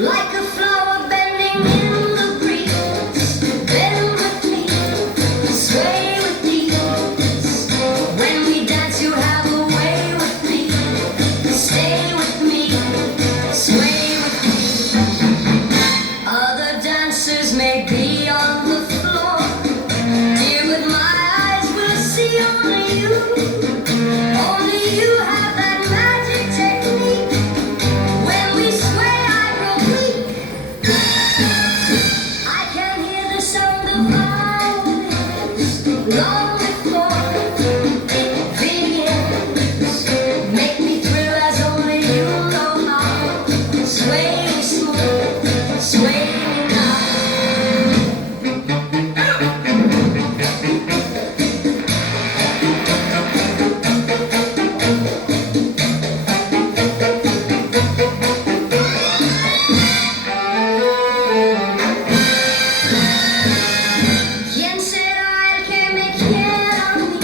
like a flower bending in the breeze. Bend with me, sway with ease. When we dance, you have a way with me. Stay with me, sway with me. Other dancers may be on the floor, dear, but my eyes will see only you. Only you have that magic technique. When we sway, I grow weak. I can hear the sound of violins long before it begins. Make me thrill as only you know how. Sway me smooth, sway me now. ¿Quién será el que me quiera a mí?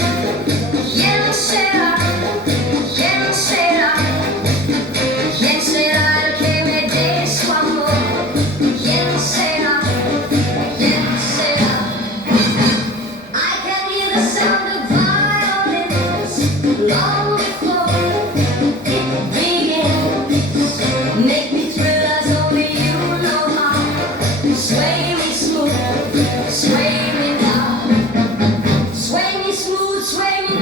¿Quién será? ¿Quién será? ¿Quién será el que me dé su amor? ¿Quién será? ¿Quién será? I can hear the sound of violins long before it begins. Make me thrill as only you know how. Sway me smooth, sway me now. Sway me smooth, sway me